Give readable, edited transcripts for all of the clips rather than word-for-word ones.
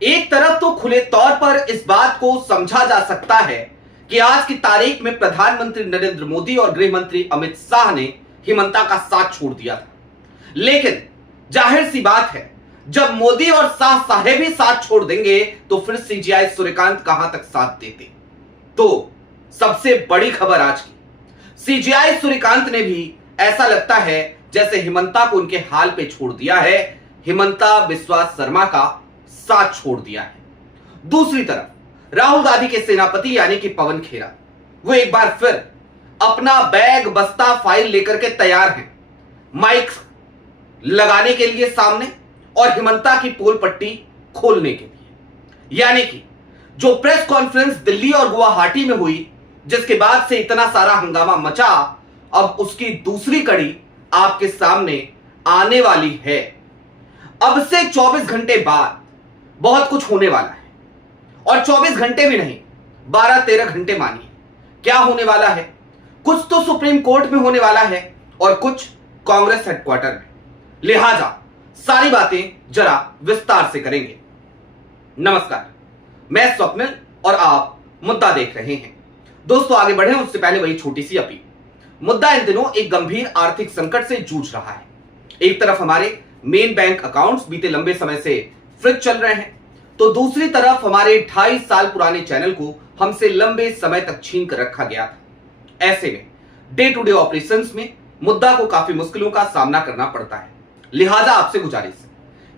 एक तरफ तो खुले तौर पर इस बात को समझा जा सकता है कि आज की तारीख में प्रधानमंत्री नरेंद्र मोदी और गृह मंत्री अमित शाह ने हिमंता का साथ छोड़ दिया था। लेकिन जाहिर सी बात है, जब मोदी और शाह साहेब ही साथ छोड़ देंगे तो फिर सीजीआई सूर्यकांत कहां तक साथ देते। तो सबसे बड़ी खबर आज की, सीजीआई सूर्यकांत ने भी ऐसा लगता है जैसे हिमंता को उनके हाल पे छोड़ दिया है, हिमंता बिस्वा शर्मा का साथ छोड़ दिया है। दूसरी तरफ राहुल गांधी के सेनापति यानी कि पवन खेरा, वो एक बार फिर अपना बैग बस्ता फाइल लेकर के तैयार हैं, माइक लगाने के लिए सामने और हिमंता की पोल पट्टी खोलने के लिए। यानी कि जो प्रेस कॉन्फ्रेंस दिल्ली और गुवाहाटी में हुई, जिसके बाद से इतना सारा हंगामा मचा, अब उसकी दूसरी कड़ी आपके सामने आने वाली है। अब से 24 घंटे बाद बहुत कुछ होने वाला है, और 24 घंटे भी नहीं, 12-13 घंटे मानिए। क्या होने वाला है? कुछ तो सुप्रीम कोर्ट में होने वाला है और कुछ कांग्रेस हेडक्वार्टर में। लिहाजा सारी बातें जरा विस्तार से करेंगे। नमस्कार, मैं स्वप्निल और आप मुद्दा देख रहे हैं। दोस्तों, आगे बढ़े उससे पहले वही छोटी सी अपील। मुद्दा इन दिनों एक गंभीर आर्थिक संकट से जूझ रहा है। एक तरफ हमारे मेन बैंक अकाउंट्स बीते लंबे समय से फ्रीज चल रहे हैं, तो दूसरी तरफ हमारे 2.5 साल पुराने चैनल को हमसे लंबे समय तक छीन कर रखा गया था। ऐसे में डे टू डे ऑपरेशंस में मुद्दा को काफी मुश्किलों का सामना करना पड़ता है। लिहाजा आपसे गुजारिश है,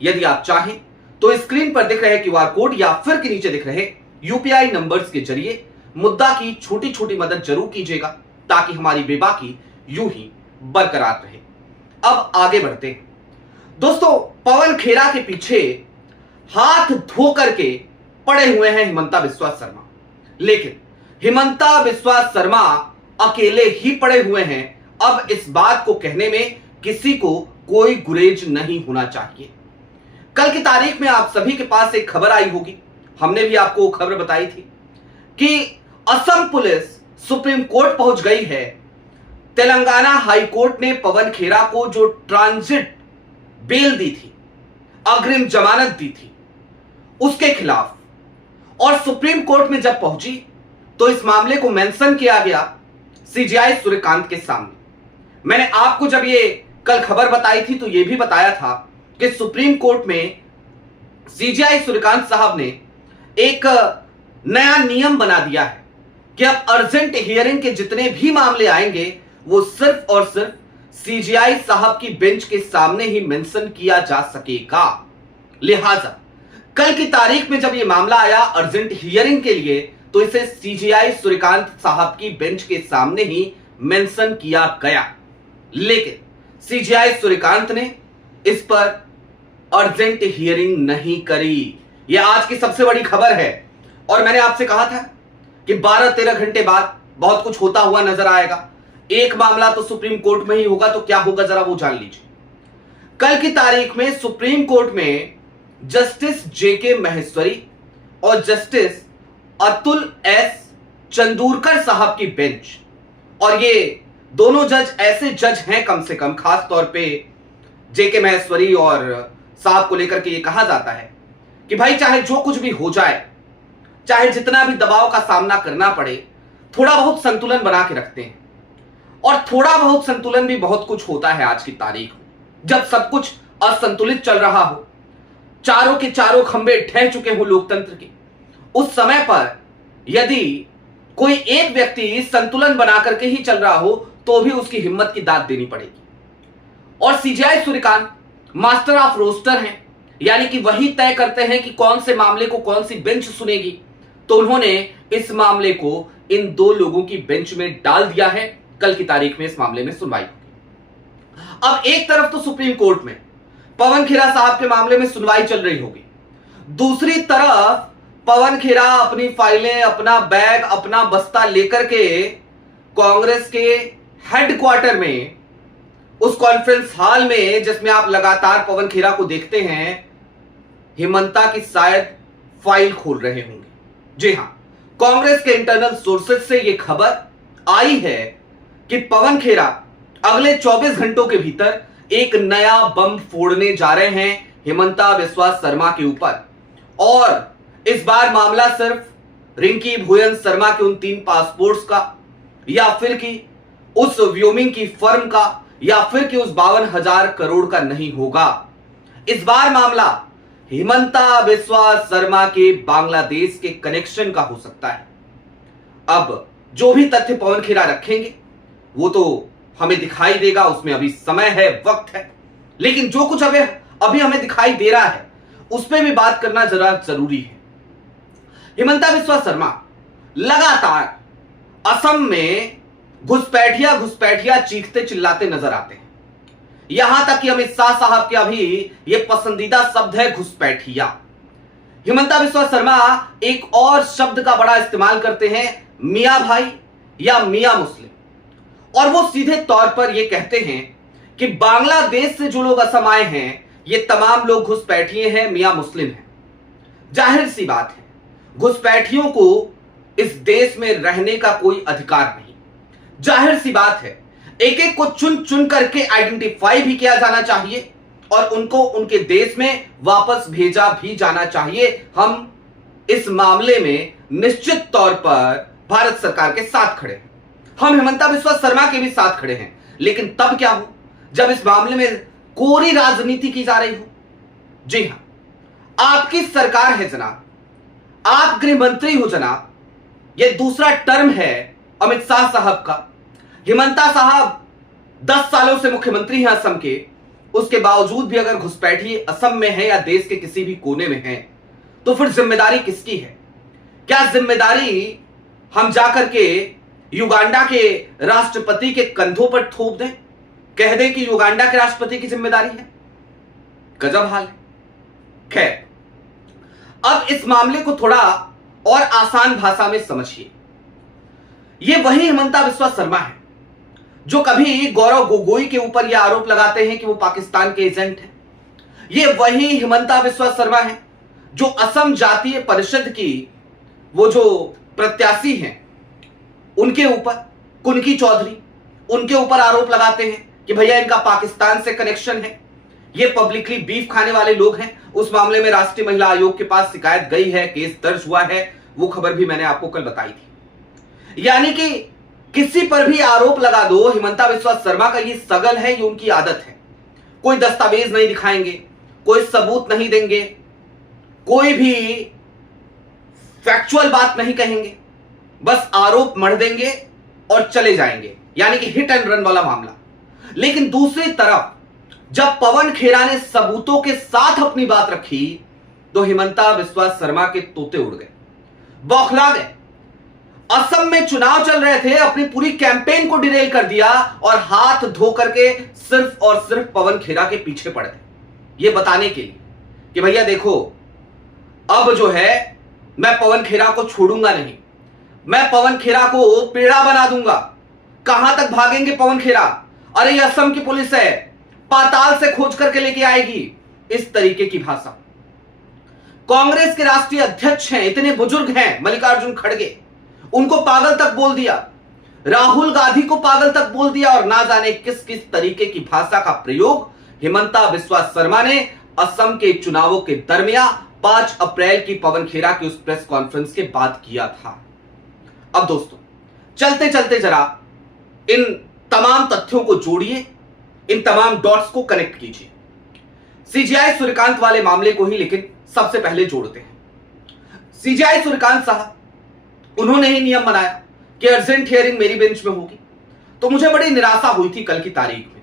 यदि आप चाहें तो स्क्रीन पर दिख रहे क्यूआर कोड या फिर के नीचे दिख रहे यूपीआई नंबर्स के जरिए मुद्दा की छोटी छोटी मदद जरूर कीजिएगा, ताकि हमारी बेबाकी यूं ही बरकरार रहे। अब आगे बढ़ते हैं। दोस्तों, पवन खेरा के पीछे हाथ धो करके पड़े हुए हैं हिमंता बिस्वा शर्मा, लेकिन हिमंता बिस्वा शर्मा अकेले ही पड़े हुए हैं। अब इस बात को कहने में किसी को कोई गुरेज नहीं होना चाहिए। कल की तारीख में आप सभी के पास एक खबर आई होगी, हमने भी आपको खबर बताई थी कि असम पुलिस सुप्रीम कोर्ट पहुंच गई है। तेलंगाना हाई कोर्ट ने पवन खेरा को जो ट्रांजिट बेल दी थी, अग्रिम जमानत दी थी, उसके खिलाफ, और सुप्रीम कोर्ट में जब पहुंची तो इस मामले को मेंशन किया गया सीजीआई सूर्यकांत के सामने। मैंने आपको जब ये कल खबर बताई थी तो यह भी बताया था कि सुप्रीम कोर्ट में सीजीआई सूर्यकांत साहब ने एक नया नियम बना दिया है कि अब अर्जेंट हियरिंग के जितने भी मामले आएंगे वो सिर्फ और सिर्फ सीजीआई साहब की बेंच के सामने ही मेंशन किया जा सकेगा। लिहाजा कल की तारीख में जब यह मामला आया अर्जेंट हियरिंग के लिए, तो इसे सीजीआई सूर्यकांत साहब की बेंच के सामने ही मेंशन किया गया। लेकिन सीजीआई सूर्यकांत ने इस पर अर्जेंट हियरिंग नहीं करी। यह आज की सबसे बड़ी खबर है, और मैंने आपसे कहा था कि 12-13 घंटे बाद बहुत कुछ होता हुआ नजर आएगा। एक मामला तो सुप्रीम कोर्ट में ही होगा, तो क्या होगा जरा वो जान लीजिए। कल की तारीख में सुप्रीम कोर्ट में जस्टिस जेके महेश्वरी और जस्टिस अतुल एस चंदूरकर साहब की बेंच, और ये दोनों जज ऐसे जज हैं, कम से कम खास तौर पे जेके महेश्वरी और साहब को लेकर के ये कहा जाता है कि भाई चाहे जो कुछ भी हो जाए, चाहे जितना भी दबाव का सामना करना पड़े, थोड़ा बहुत संतुलन बना के रखते हैं। और थोड़ा बहुत संतुलन भी बहुत कुछ होता है आज की तारीख में। जब सब कुछ असंतुलित चल रहा हो, चारों के चारों खंबे ढह चुके हो लोकतंत्र के, उस समय पर यदि कोई एक व्यक्ति संतुलन बना करके ही चल रहा हो तो भी उसकी हिम्मत की दाद देनी पड़ेगी। और CJI Suryakant master of roster हैं, यानी कि वही तय करते हैं कि कौन से मामले को कौन सी बेंच सुनेगी। तो उन्होंने इस मामले को इन दो लोगों की बेंच में डाल दिया है। कल की तारीख में इस मामले में सुनवाई होगी। अब एक तरफ तो सुप्रीम कोर्ट में पवन खेरा साहब के मामले में सुनवाई चल रही होगी, दूसरी तरफ पवन खेरा अपनी फाइलें, अपना बैग, अपना बस्ता लेकर के कांग्रेस के हेडक्वार्टर में, उस कॉन्फ्रेंस हॉल में जिसमें आप लगातार पवन खेरा को देखते हैं, हिमंता की शायद फाइल खोल रहे होंगे। जी हां, कांग्रेस के इंटरनल सोर्सेज से यह खबर आई है कि पवन खेरा अगले 24 घंटों के भीतर एक नया बम फोड़ने जा रहे हैं हिमंता बिस्वा शर्मा के ऊपर, और इस बार मामला सिर्फ रिंकी भुवन शर्मा के उन 3 पासपोर्ट्स का, या फिर कि उस व्योमिंग की फर्म का, या फिर कि उस 52,000 करोड़ का नहीं होगा। इस बार मामला हिमंता बिस्वा शर्मा के बांग्लादेश के कनेक्शन का हो सकता है। अब जो भी तथ्य पवन खेरा रखेंगे वो तो हमें दिखाई देगा, उसमें अभी समय है, वक्त है, लेकिन जो कुछ अभी हमें दिखाई दे रहा है उस पर भी बात करना जरा जरूरी है। हिमंता बिस्वा शर्मा लगातार असम में घुसपैठिया चीखते चिल्लाते नजर आते हैं। यहां तक कि अमित शाह साहब के अभी यह पसंदीदा शब्द है घुसपैठिया। हिमंता बिस्वा शर्मा एक और शब्द का बड़ा इस्तेमाल करते हैं, मियां भाई या मियां मुस्लिम, और वो सीधे तौर पर यह कहते हैं कि बांग्लादेश से जो लोग असम आए हैं ये तमाम लोग घुसपैठिए हैं, मियां मुस्लिम हैं। जाहिर सी बात है, घुसपैठियों को इस देश में रहने का कोई अधिकार नहीं। जाहिर सी बात है, एक एक को चुन चुन करके आइडेंटिफाई भी किया जाना चाहिए और उनको उनके देश में वापस भेजा भी जाना चाहिए। हम इस मामले में निश्चित तौर पर भारत सरकार के साथ खड़े हैं, हम हिमंता बिस्वा शर्मा के भी साथ खड़े हैं, लेकिन तब क्या हो जब इस मामले में कोरी राजनीति की जा रही हो। जी हां, आपकी सरकार है जनाब, आप गृह मंत्री हो जनाब, यह दूसरा टर्म है अमित शाह साहब का। हिमंता साहब 10 सालों से मुख्यमंत्री हैं असम के, उसके बावजूद भी अगर घुसपैठी असम में है या देश के किसी भी कोने में है तो फिर जिम्मेदारी किसकी है? क्या जिम्मेदारी हम जाकर के युगांडा के राष्ट्रपति के कंधों पर थोप दें, कह दें कि युगांडा के राष्ट्रपति की जिम्मेदारी है? गजब हाल है। खैर, अब इस मामले को थोड़ा और आसान भाषा में समझिए। यह वही हिमंता बिस्वा शर्मा है जो कभी गौरव गोगोई के ऊपर यह आरोप लगाते हैं कि वो पाकिस्तान के एजेंट हैं। यह वही हिमंता बिस्वा शर्मा है जो असम जातीय परिषद की वो जो प्रत्याशी हैं उनके ऊपर, कुनकी चौधरी, उनके ऊपर आरोप लगाते हैं कि भैया इनका पाकिस्तान से कनेक्शन है, ये पब्लिकली बीफ खाने वाले लोग हैं। उस मामले में राष्ट्रीय महिला आयोग के पास शिकायत गई है, केस दर्ज हुआ है, वो खबर भी मैंने आपको कल बताई थी। यानी कि किसी पर भी आरोप लगा दो, हिमंता बिस्वा शर्मा का ये सगल है, ये उनकी आदत है। कोई दस्तावेज नहीं दिखाएंगे, कोई सबूत नहीं देंगे, कोई भी फैक्चुअल बात नहीं कहेंगे, बस आरोप मढ़ देंगे और चले जाएंगे, यानी कि हिट एंड रन वाला मामला। लेकिन दूसरी तरफ जब पवन खेरा ने सबूतों के साथ अपनी बात रखी तो हिमंता बिस्वा शर्मा के तोते उड़ गए, बौखला गए। असम में चुनाव चल रहे थे, अपनी पूरी कैंपेन को डिरेल कर दिया और हाथ धो करके सिर्फ और सिर्फ पवन खेरा के पीछे पड़ गए, ये बताने के लिए कि भैया देखो, अब जो है मैं पवन खेरा को छोड़ूंगा नहीं, मैं पवन खेरा को पेड़ा बना दूंगा। कहां तक भागेंगे पवन खेरा? अरे ये असम की पुलिस है, पाताल से खोज करके लेके आएगी, इस तरीके की भाषा। कांग्रेस के राष्ट्रीय अध्यक्ष हैं, इतने बुजुर्ग हैं मल्लिकार्जुन खड़गे, उनको पागल तक बोल दिया, राहुल गांधी को पागल तक बोल दिया, और ना जाने किस किस तरीके की भाषा का प्रयोग हिमंता बिस्वा शर्मा ने असम के चुनावों के दरमियान 5 अप्रैल की पवन खेरा की उस प्रेस कॉन्फ्रेंस के बाद किया था। अब दोस्तों, चलते चलते जरा इन तमाम तथ्यों को जोड़िए, इन तमाम डॉट्स को कनेक्ट कीजिए। सीजेआई सूर्यकांत वाले मामले को ही लेकिन सबसे पहले जोड़ते हैं। सीजेआई सूर्यकांत साहब, उन्होंने ही नियम बनाया कि अर्जेंट हियरिंग मेरी बेंच में होगी, तो मुझे बड़ी निराशा हुई थी कल की तारीख में।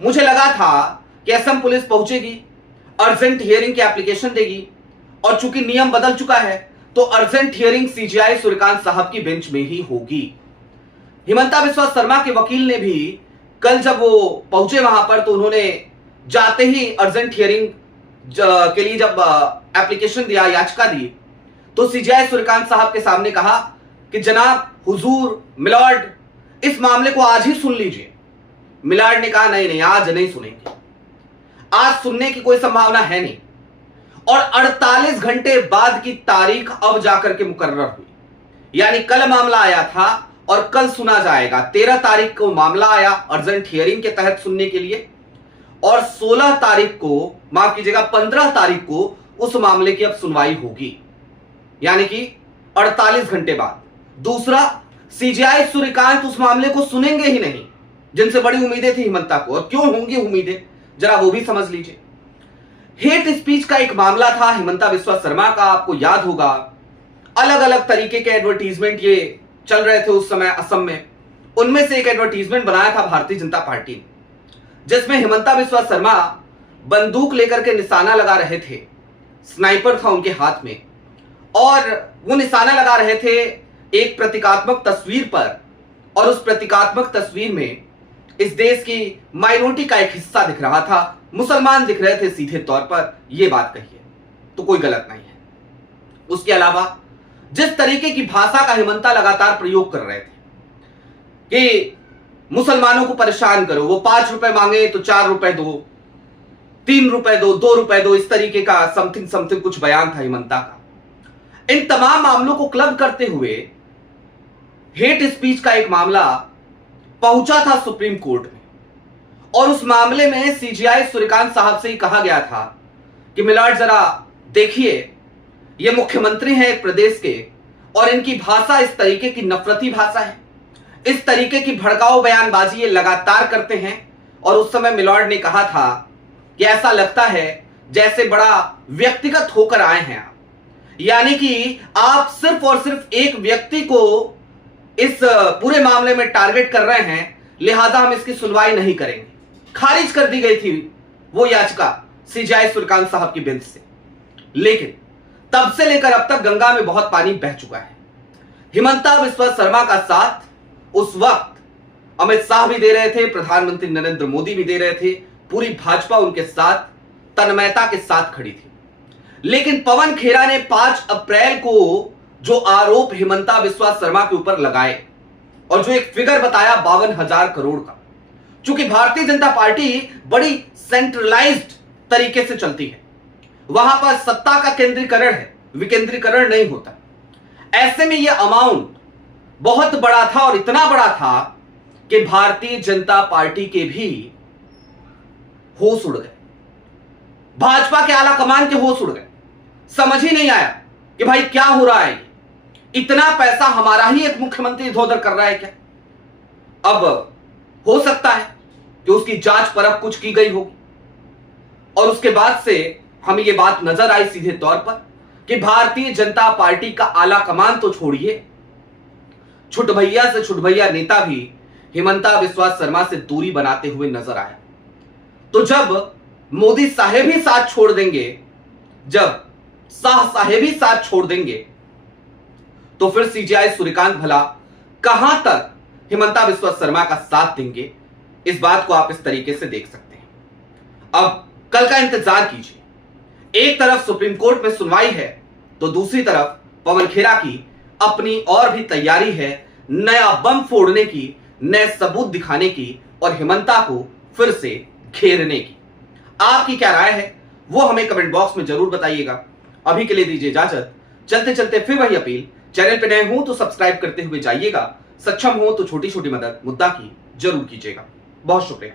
मुझे लगा था कि असम पुलिस पहुंचेगी, अर्जेंट हियरिंग की एप्लीकेशन देगी, और चूंकि नियम बदल चुका है तो अर्जेंट हियरिंग सीजेआई सूर्यकांत साहब की बेंच में ही होगी। हिमंता बिस्वा शर्मा के वकील ने भी कल जब वो पहुंचे वहां पर तो उन्होंने जाते ही अर्जेंट हियरिंग के लिए जब एप्लीकेशन दिया, याचिका दी, तो सीजेआई सूर्यकांत साहब के सामने कहा कि जनाब हुजूर मिलॉर्ड, इस मामले को आज ही सुन लीजिए। मिलॉर्ड ने कहा नहीं नहीं, आज नहीं सुनेंगे, आज सुनने की कोई संभावना है नहीं। और 48 घंटे बाद की तारीख अब जाकर के मुकर्रर हुई, यानी कल मामला आया था और कल सुना जाएगा। 13 तारीख को मामला आया अर्जेंट हियरिंग के तहत सुनने के लिए, और 16 तारीख को, माफ कीजिएगा 15 तारीख को उस मामले की अब सुनवाई होगी, यानी कि 48 घंटे बाद। दूसरा, सीजेआई सूर्यकांत उस मामले को सुनेंगे ही नहीं जिनसे बड़ी उम्मीदें थी हिमंता को। और क्यों होंगी उम्मीदें, जरा वो भी समझ लीजिए। हेट स्पीच का एक मामला था हिमंता बिस्वा शर्मा का, आपको याद होगा। अलग अलग तरीके के एडवर्टीजमेंट ये चल रहे थे उस समय असम में। उनमें से एक एडवर्टीजमेंट बनाया था भारतीय जनता पार्टी ने, जिसमें हिमंता बिस्वा शर्मा बंदूक लेकर के निशाना लगा रहे थे। स्नाइपर था उनके हाथ में और वो निशाना लगा रहे थे एक प्रतीकात्मक तस्वीर पर, और उस प्रतीकात्मक तस्वीर में इस देश की माइनॉरिटी का एक हिस्सा दिख रहा था, मुसलमान दिख रहे थे सीधे तौर पर। यह बात कही है तो कोई गलत नहीं है। उसके अलावा जिस तरीके की भाषा का हिमंता लगातार प्रयोग कर रहे थे कि मुसलमानों को परेशान करो, वो 5 रुपए मांगे तो 4 रुपए दो, 3 रुपए दो, 2 रुपए दो, इस तरीके का समथिंग समथिंग कुछ बयान था हिमंता का। इन तमाम मामलों को क्लब करते हुए हेट स्पीच का एक मामला पहुंचा था सुप्रीम कोर्ट में, और उस मामले में सीजेआई सूर्यकांत साहब से ही कहा गया था कि मिलाड जरा देखिए, ये मुख्यमंत्री हैं एक प्रदेश के और इनकी भाषा इस तरीके की नफरती भाषा है, इस तरीके की भड़काऊ बयानबाजी ये लगातार करते हैं। और उस समय मिलाड ने कहा था कि ऐसा लगता है जैसे बड़ा व्यक्तिगत होकर आए हैं आप, यानी कि आप सिर्फ और सिर्फ एक व्यक्ति को इस पूरे मामले में टारगेट कर रहे हैं, लिहाजा हम इसकी सुनवाई नहीं करेंगे। खारिज कर दी गई थी वो याचिका सीजेआई सूर्यकांत साहब की बेंच से। लेकिन तब से लेकर अब तक गंगा में बहुत पानी बह चुका है। हिमंता बिस्वा शर्मा का साथ उस वक्त अमित शाह भी दे रहे थे, प्रधानमंत्री नरेंद्र मोदी भी दे रहे थे, पूरी भाजपा उनके साथ तन्मयता के साथ खड़ी थी। लेकिन पवन खेरा ने 5 अप्रैल को जो आरोप हिमंता बिस्वा शर्मा के ऊपर लगाए और जो एक फिगर बताया 52,000 करोड़ का, चूंकि भारतीय जनता पार्टी बड़ी सेंट्रलाइज्ड तरीके से चलती है, वहां पर सत्ता का केंद्रीकरण है, विकेंद्रीकरण नहीं होता। ऐसे में यह अमाउंट बहुत बड़ा था और इतना बड़ा था कि भारतीय जनता पार्टी के भी होश उड़ गए, भाजपा के आला कमान के होश उड़ गए। समझ ही नहीं आया कि भाई क्या हो रहा है, इतना पैसा हमारा ही एक मुख्यमंत्री इधर-उधर कर रहा है क्या। अब हो सकता है कि उसकी जांच परख कुछ की गई होगी और उसके बाद से हमें यह बात नजर आई सीधे तौर पर कि भारतीय जनता पार्टी का आला कमान तो छोड़िए, छुटभैया से छुटभैया नेता भी हिमंता बिस्वा शर्मा से दूरी बनाते हुए नजर आया। तो जब मोदी साहेब ही साथ छोड़ देंगे, जब शाह साहेब ही साथ छोड़ देंगे, तो फिर सीजेआई सूर्यकांत भला कहां तक हिमंता बिस्वा शर्मा का साथ देंगे। इस बात को आप इस तरीके से देख सकते हैं। अब कल का इंतजार कीजिए। एक तरफ सुप्रीम कोर्ट में सुनवाई है तो दूसरी तरफ पवन खेरा की अपनी और भी तैयारी है नया बम फोड़ने की, नए सबूत दिखाने की और हिमंता को फिर से घेरने की। आपकी क्या राय है वो हमें कमेंट बॉक्स में जरूर बताइएगा। अभी के लिए दीजिए इजाजत। चलते चलते फिर वही अपील, चैनल पे नए हो तो सब्सक्राइब करते हुए जाइएगा, सक्षम हो तो छोटी छोटी मदद मुद्दा की जरूर कीजिएगा। बहुत शुक्रिया।